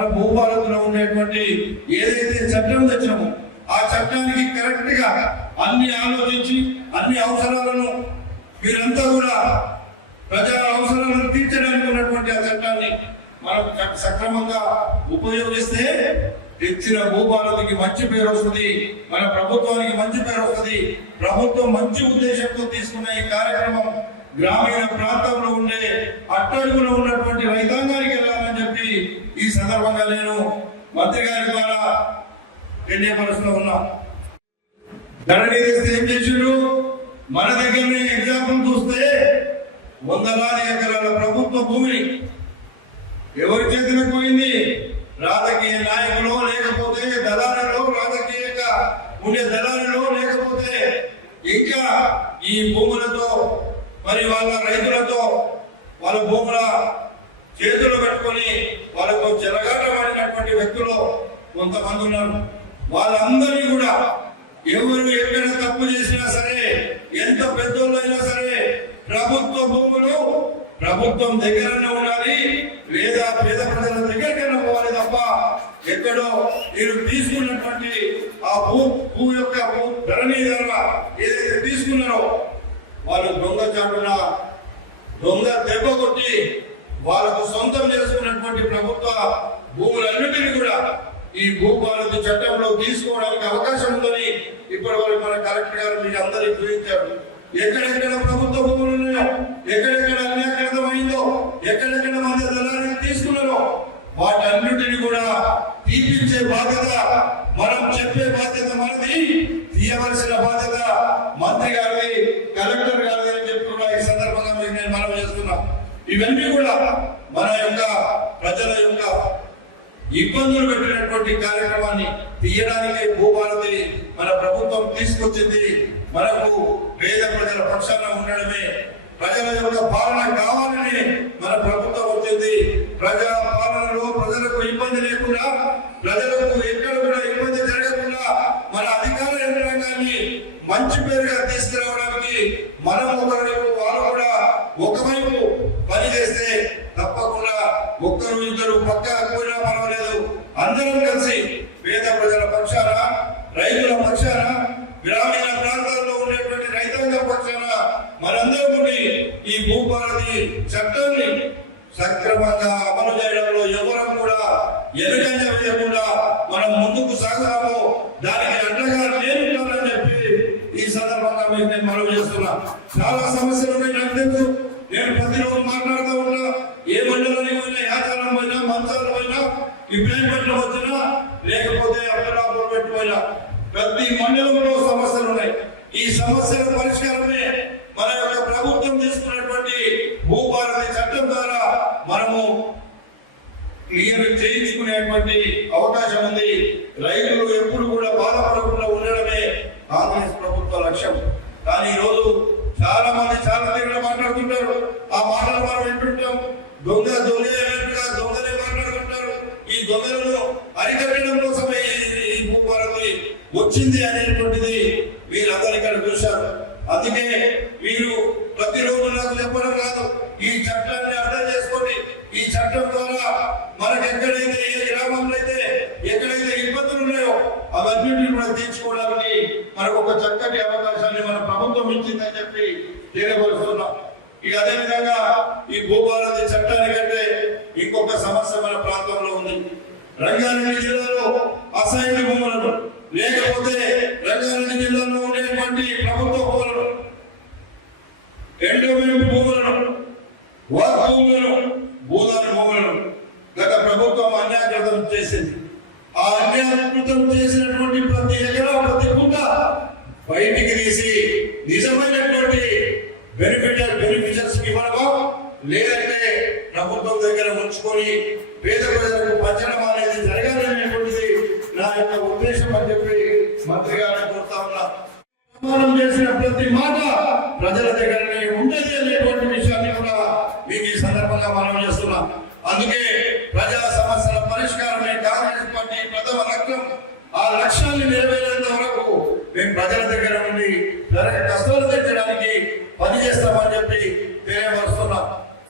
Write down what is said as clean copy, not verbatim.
మన భూభారతంలో ఉండేటువంటి ఏదైతే చట్టం తెచ్చామో ఆ చట్టానికి కరెక్ట్ గా అన్ని ఆలోచించి అన్ని అవసరాలను మీరంతా కూడా ప్రజా అవసరాలను తీర్చడానికి ఉన్నటువంటి ఆ చట్టాన్ని మనం సక్రమంగా ఉపయోగిస్తే తెచ్చిన భూభారతికి మంచి పేరు వస్తుంది, మన ప్రభుత్వానికి మంచి పేరు వస్తుంది. ప్రభుత్వం మంచి ఉద్దేశంతో తీసుకున్న ఈ కార్యక్రమం గ్రామీణ ప్రాంతంలో ఉండే అట్టడుగులో ఉన్నటువంటి రైతాంగానికి వెళ్ళాలని చెప్పి ఈ సందర్భంగా నేను మంత్రి గారి ద్వారా తెలియపరుస్తూ ఉన్నా. ధరణి తెస్తే ఏం చేసిండ్రు? మన దగ్గరనే ఎగ్జాంపుల్ చూస్తే వందలాది ఎకరాల ప్రభుత్వ భూమిని ఎవరి చేతిలోకి పోయింది? రాజకీయ నాయకులు, లేకపోతే దళారులు, రాజకీయంగా ఉండే దళారులు, లేకపోతే ఇంకా ఈ భూములతో మరి వాళ్ళ రైతులతో వాళ్ళ భూముల చేతులు పెట్టుకొని వాళ్ళకు జరగాటమైనటువంటి వ్యక్తులు కొంతమంది ఉన్నారు. వాళ్ళందరినీ కూడా ఎవరు ఎక్కడ తప్పు చేసినా సరే, ఎంత పెద్దోళ్ళైనా సరే, ప్రభుత్వ భూములు ప్రభుత్వం దగ్గరనే ఉండాలి, లేదా పేద ప్రజల దగ్గరికైనా పోవాలి తప్ప ఎక్కడో మీరు తీసుకున్నటువంటి ఆ భూ యొక్క ధరణి ద్వారా ఏదైతే తీసుకున్నారో వాళ్ళు దొంగ చాటున దొంగ దెబ్బ కొట్టి వాళ్ళకు సొంతం చేసుకున్నటువంటి ప్రభుత్వ భూములన్నింటినీ కూడా ఈ భూభారతి చట్టంలో తీసుకోవడానికి అవకాశం ఉందని ఇప్పటి వరకు మన కలెక్టర్ గారు మీకు అందరికి చూపించారు. ఎక్కడెక్కడ ప్రభుత్వ భూములు ఉన్నాయో, ఎక్కడెక్కడ అన్యాకృతం అయిందో, ఎక్కడెక్కడ మంది దళాన్ని తీసుకున్నారో వాటన్నిటిని కూడా తీపించే బాధ్యత, మనం చెప్పే బాధ్యత మనది, తీయవలసిన బాధ్యత మంత్రి గారిది, కలెక్టర్ గారిది అని చెప్పి కూడా ఈ సందర్భంగా మీకు నేను మనం చేస్తున్నా. ఇవన్నీ కూడా మన యొక్క ప్రజల యొక్క ఇబ్బందులు పెట్టినటువంటి కార్యక్రమాన్ని తీయడానికే భూభారతి మన ప్రభుత్వం తీసుకొచ్చింది. మనకు పేద ప్రజల పక్షాన ఉండడమే, ప్రజల యొక్క పాలన కావాలని మన ప్రభుత్వం వచ్చింది. ప్రజా పాలనలో ప్రజలకు ఇబ్బంది లేకుండా, ప్రజలకు ఎక్కడ కూడా ఇబ్బంది జరగకుండా మన అధికార యంత్రాంగాన్ని మంచి పేరుగా తీసుకురావడానికి మనం ఒకవైపు, వారు కూడా ఒకవైపు పనిచేస్తే తప్పకుండా ఒక్కరు ఇద్దరు పక్కన పోయినా పర్వాలేదు, అందరం కలిసి పేద ప్రజల పక్షాన, రైతుల పక్షాన, గ్రామీణ ప్రాంతాల్లో ఉండేటువంటి రైతాంగ పక్షాన మనందరూ ఈ భూభారతి చట్టాన్ని సక్రమంగా అమలు చేయడంలో ఎవరం కూడా ఎదుగంజ వేయకుండా మనం ముందుకు సాగుతాము. దానికి అండగా నేనుంటానని చెప్పి ఈ సందర్భంగా మీకు నేను మనవి చేస్తున్నా. చాలా సమస్యలు ఉన్నాయి నాకు తెలుసు. నేను ప్రతిరోజు మాట్లాడుతూ ఉన్నా. ఏ మండలానికి పోయినా, యాచారం పోయినా, మంచాలు పోయినా, ఇబ్రాహీంపట్నం వచ్చినా, లేకపోతే అక్కడాపూర్ పెట్టిపోయినా ప్రతి మండలంలో సమస్యలు ఉన్నాయి. ఈ సమస్యల పరిష్కారమే మన యొక్క ప్రభుత్వం తీసుకున్నటువంటి భూభారతి చట్టం ద్వారా మనము క్లియర్ చేయించుకునేటువంటి అవకాశం ఉంది. రైతులు ఎప్పుడు కూడా బాధపడకుండా ఉండడమే కాంగ్రెస్ ప్రభుత్వ లక్ష్యం. కానీ ఈరోజు చాలా మంది చాలా దగ్గర మాట్లాడుతుంటారు. ఆ మాటలు మనం వింటుంటాం. దొంగలే దొంగలే మాట్లాడుతుంటారు. ఈ దొంగలను అరికట్టడం కోసమే ఈ భూభారతి వచ్చింది అనేటువంటిది వీరందరూ ఇక్కడ చూశారు. అందుకే వీరు ప్రతిరోజు నాకు చెప్పడం కాదు, ఈ చట్టాన్ని అర్థం చేసుకోండి. ఈ చట్టం ద్వారా మనకు ఎక్కడైతే, ఏ గ్రామంలో అయితే ఎక్కడైతే ఇబ్బందులు ఉన్నాయో అవన్నింటినీ కూడా తీర్చుకోవడానికి మనకు ఒక చక్కటి అవకాశాన్ని మన ప్రభుత్వం ఇచ్చిందని చెప్పి తెలియపరుస్తున్నాం. ఇక అదే విధంగా ఈ భూభారతి చట్టానికంటే ఇంకొక సమస్య మన ప్రాంతంలో ఉంది. రంగారెడ్డి జిల్లాలో అసైన్డ్ భూములను, లేకపోతే రంగారెడ్డి జిల్లాలో ఉండేటువంటి ప్రభుత్వ భూములను, ఎండోమెంట్ భూములను, వాక్ భూములను, భూదాన భూములను గత ప్రభుత్వం అన్యాకృతం చేసింది. ఆ అన్యాకృతం చేసినటువంటి ప్రతి ఎకరా, ప్రతి గుంట బయటికి తీసి నిజమైనటువంటి బెనిఫిషియర్స్ ఇవ్వడమో, లేదంటే ప్రభుత్వం దగ్గర ఉంచుకొని పేద ప్రజలకు పంచడం అనేది జరగాలనేటువంటిది నా యొక్క ఉద్దేశం అని చెప్పి మంత్రి గారిని కోరుతా ఉన్నా. ప్రమాణం చేసిన ప్రతి మాట ప్రజల దగ్గరనే ఉండేది అనేటువంటి విషయాన్ని కూడా మీకు ఈ సందర్భంగా మనం చేస్తున్నాం. అందుకే ప్రజా సమస్యల పరిష్కారమే కాంగ్రెస్ పార్టీ ప్రథమ లక్ష్యం. ఆ లక్ష్యాన్ని నెరవేరేంత వరకు మేము ప్రజల దగ్గర ఉండి కష్టాలు తెచ్చడానికి పనిచేస్తామని చెప్పి